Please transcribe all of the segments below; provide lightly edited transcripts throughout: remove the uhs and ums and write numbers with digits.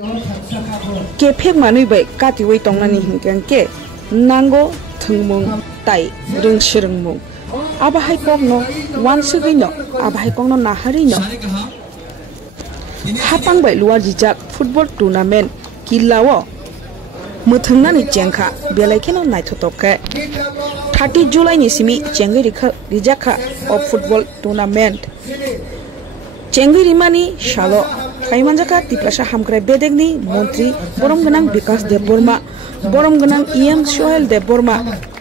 Kefek manui bai kati wei tongnani hingkang ke nango thungmung tai rungshirungmung abahai kongno wansugui no abahai kongno nahari no hapang bai luar jijak football tournament kilao muthungnani jengkha belaikeno naithotokke 30 July ni simi chengi rijakha of football tournament chengi rimani shalo Kaimanjaka Tiprasa Hamkrai Bedegni Montri Boromganang Bikas Deborma Boromganang Iam Shoel Deborma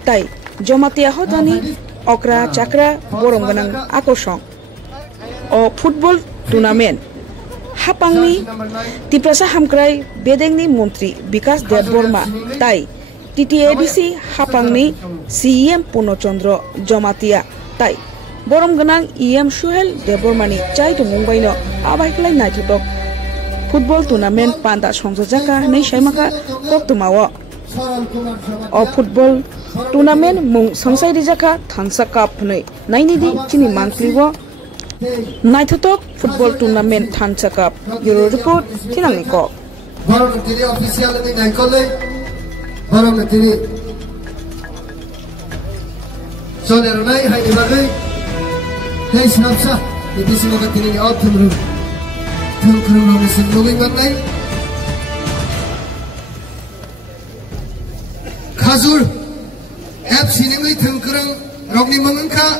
Tai Jomatia Hodani Okra Chakra Boromganang Akosong O football tournament Hapangni Tiprasa Hamkrai Bedegni Montri Bikas Deborma Tai TTADC Hapangni CM Punochandro Jomatia Tai Boromganang Iam Shoel Debormani Chai to Mumbai no Abahiklai Naithotok football tournament panda songjaka nei saimaka koktumawo o football tournament mung songsai rijaka thansa cup nei naini di chini mangkliwo naithotok football tournament thansa cup euro report thinangni ko barom tiri official ni naikole barom tiri sonero nai hai dibagai hei snapsa di sinoga tiri ni autumn Thungkrung mesin moving bangai Khazur FC ni thungkrung rogni mangka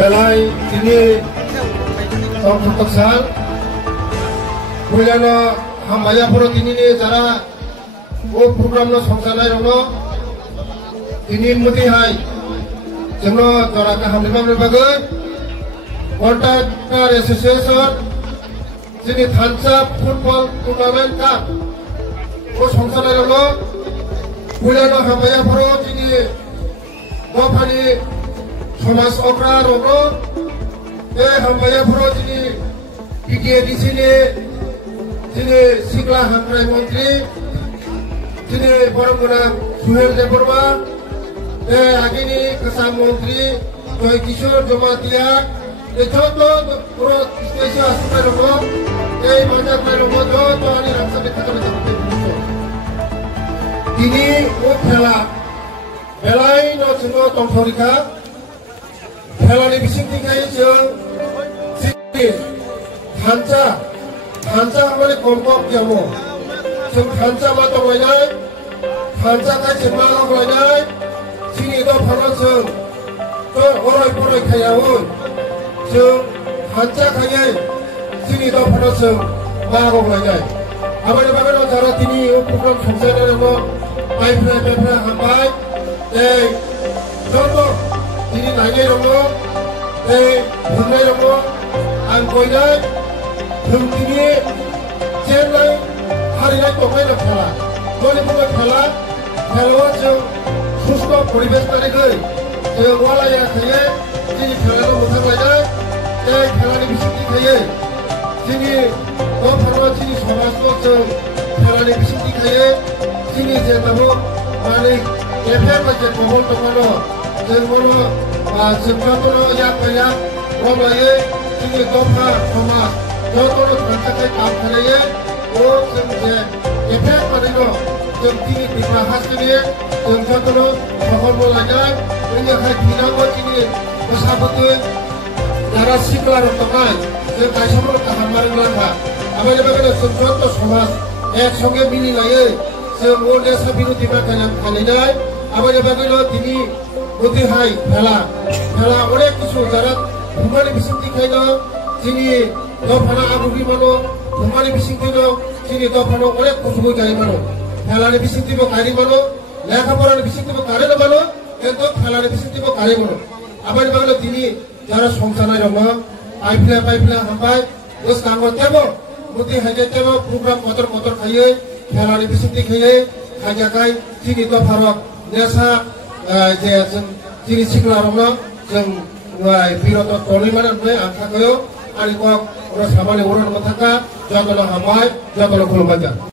belai ini untuk sal bulan hamaya pura ini ni cara program lo songsanai rono ini muti hai jemno cara kahamlimam bagai Contractor Association sini Thansa Football Tournament Cup ko songsana rolo bulano hamaya poro sini gopani Thomas Okra rolo hamaya poro sini PTADC sini Sikla Hamkrai Montri sini Boromganang Suhel Deborma agini Kesam Montri Joy Kishore Jomatia Jodoh pro spesial super romo, banyak romo jodoh ani raksa betaka ini phela belai no chungo tongthorika phela ni bising tikai jeng sini thansa amane kompok jamo jeng thansa ma tongai thansa kai jema ngai sini do phalo jeng to oroi khayawon jeng hanca kaya sini do phanoseng mago lajai abane bagano jara tini program songsaina remo paipra hambai joto tini nagai romo bunai romo angkoinai tini chenai harinai tokai na phela goli bunga phela phelawa jeng susto poribesh tari gai jeng wala ya khaye tini phela no muthang lajai খেলানি বিশিষ্টি খাইয়ে যিনি যিনি সমাজ খেলানি বিশিষ্টি খাইয়ে যিনি যে তাবো মানে এফের যে কবল দোকানো যে কোনো সিদ্ধান্তনো ইয়া কয়া রমায়ে যিনি দফা সমাজ যত থাকাতে কাম খাইয়ে ও যে এফের মানিল जों दिनै बिमा हासिनि जों যতনো সফল লাগায় ওই খাই দিনাও যিনি মোসাবতে Cara siklar tokai, yang kaisomor kahamari melangkah. Abang bagaikan contoh somas, songe bini lagi, semua desa biru tiba kalian kalinai. Abang bagaikan tini putih hai, phela oleh kisu jarak, humani bising tikai lo, tini dofana abu bimano, humani bising tikai tini dofana oleh kusubu kari mano. Phela ni bising tiba kari mano, lekha pora ni bising tiba kari mano, itu phela ni bising tiba kari mano. Abang bagaikan tini Jara songsana romo, paipla hampai, terus kanggo tebo, muti haja tebo program motor kaya, khelani bisiti kaya, haja kai, sini to farok, desa, sini sikla romo, jeng piroto toli mana angka kayo, alikok, uras hamane uran mataka, jatuh hampai, jatuh kulum baca.